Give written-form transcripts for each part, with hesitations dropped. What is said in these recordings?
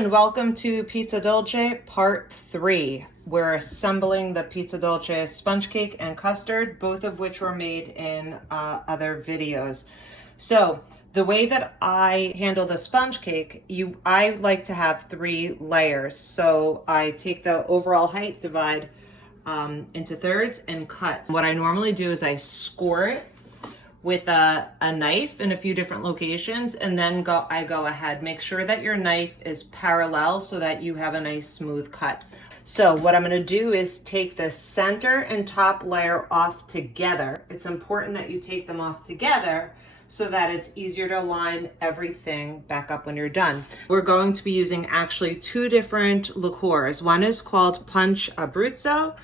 and welcome to Pizza Dolce Part 3. We're assembling the Pizza Dolce sponge cake and custard, both of which were made in other videos. So the way that I handle the sponge cake, I like to have 3 layers. So I take the overall height, divide into thirds and cut. What I normally do is I score it with a knife in a few different locations, and then I go ahead. Make sure that your knife is parallel so that you have a nice smooth cut. So what I'm gonna do is take the center and top layer off together. It's important that you take them off together so that it's easier to line everything back up when you're done. We're going to be using actually 2 different liqueurs. One is called Punch Abruzzo.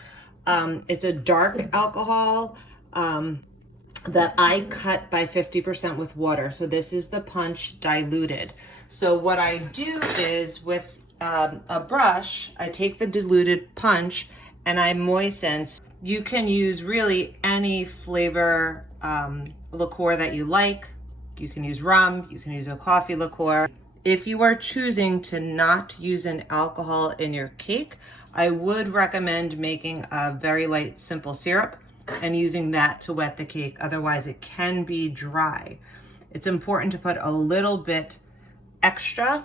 It's a dark alcohol that I cut by 50% with water. So this is the punch diluted. So what I do is with a brush, I take the diluted punch and I moisten. You can use really any flavor liqueur that you like. You can use rum, you can use a coffee liqueur. If you are choosing to not use an alcohol in your cake, I would recommend making a very light simple syrup and using that to wet the cake. Otherwise it can be dry. It's important to put a little bit extra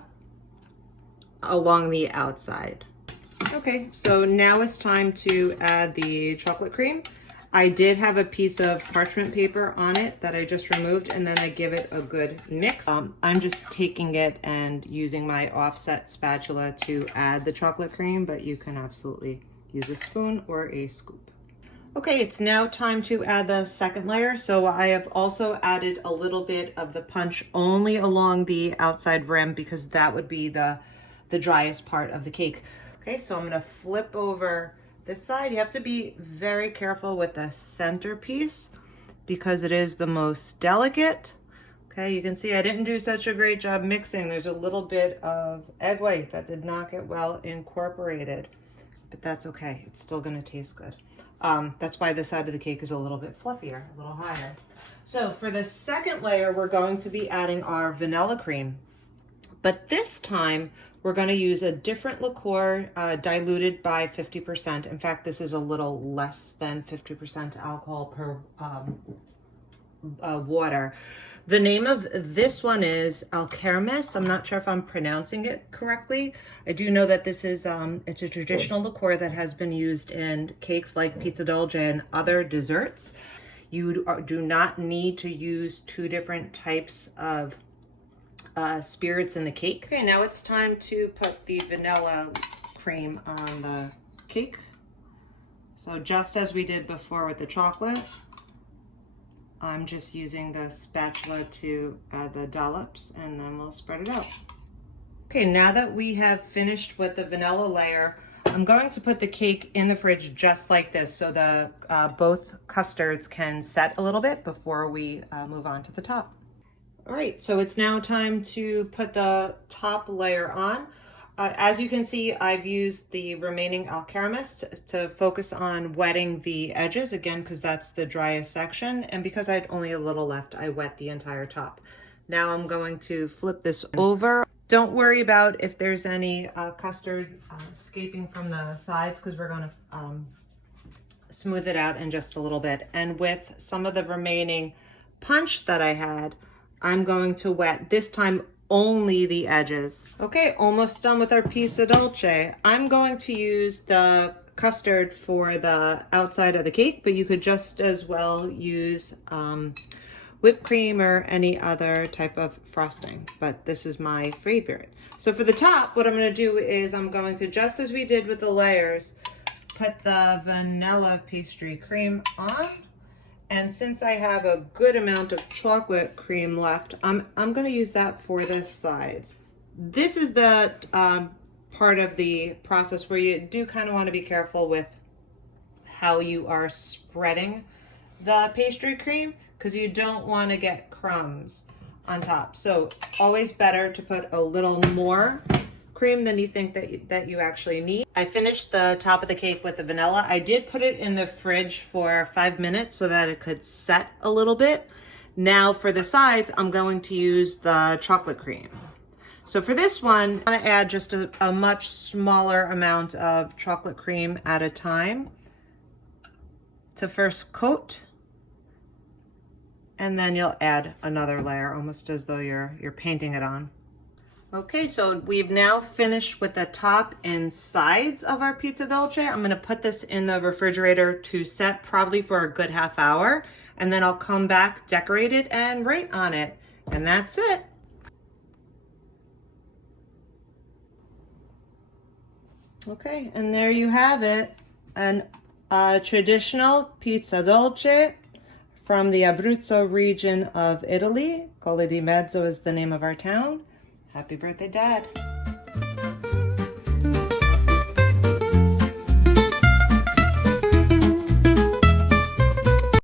along the outside. Okay, so now it's time to add the chocolate cream. I did have a piece of parchment paper on it that I just removed, and then I give it a good mix. I'm just taking it and using my offset spatula to add the chocolate cream, but you can absolutely use a spoon or a scoop. Okay, it's now time to add the second layer. So I have also added a little bit of the punch only along the outside rim because that would be the driest part of the cake. Okay, so I'm gonna flip over this side. You have to be very careful with the center piece because it is the most delicate. Okay, you can see I didn't do such a great job mixing. There's a little bit of egg white that did not get well incorporated, but that's okay. It's still gonna taste good. That's why this side of the cake is a little bit fluffier, a little higher. So for the second layer, we're going to be adding our vanilla cream. But this time, we're going to use a different liqueur diluted by 50%. In fact, this is a little less than 50% alcohol per water. The name of this one is Alkermes. I'm not sure if I'm pronouncing it correctly. I do know that this is it's a traditional liqueur that has been used in cakes like Pizza Dolce and other desserts. You do not need to use 2 different types of spirits in the cake. Okay, now it's time to put the vanilla cream on the cake. So just as we did before with the chocolate, I'm just using the spatula to add the dollops, and then we'll spread it out. Okay, now that we have finished with the vanilla layer, I'm going to put the cake in the fridge just like this so the both custards can set a little bit before we move on to the top. All right, so it's now time to put the top layer on. As you can see, I've used the remaining Alkermes to focus on wetting the edges, again, because that's the driest section. And because I had only a little left, I wet the entire top. Now I'm going to flip this over. Don't worry about if there's any custard escaping from the sides, because we're going to smooth it out in just a little bit. And with some of the remaining punch that I had, I'm going to wet, this time only the edges. Okay, almost done with our Pizza Dolce. I'm going to use the custard for the outside of the cake, but you could just as well use whipped cream or any other type of frosting, but this is my favorite. So for the top, what I'm gonna do is I'm going to, just as we did with the layers, put the vanilla pastry cream on. And since I have a good amount of chocolate cream left, I'm gonna use that for the sides. This is the part of the process where you do kind of want to be careful with how you are spreading the pastry cream, because you don't want to get crumbs on top. So always better to put a little more cream than you think that you actually need. I finished the top of the cake with the vanilla. I did put it in the fridge for 5 minutes so that it could set a little bit. Now for the sides, I'm going to use the chocolate cream. So for this one, I'm gonna add just a much smaller amount of chocolate cream at a time to first coat, and then you'll add another layer, almost as though you're painting it on. Okay, so we've now finished with the top and sides of our pizza dolce. I'm gonna put this in the refrigerator to set probably for a good half hour, and then I'll come back, decorate it, and write on it. And that's it. Okay, and there you have it. A traditional pizza dolce from the Abruzzo region of Italy. Colle di Mezzo is the name of our town. Happy birthday, Dad.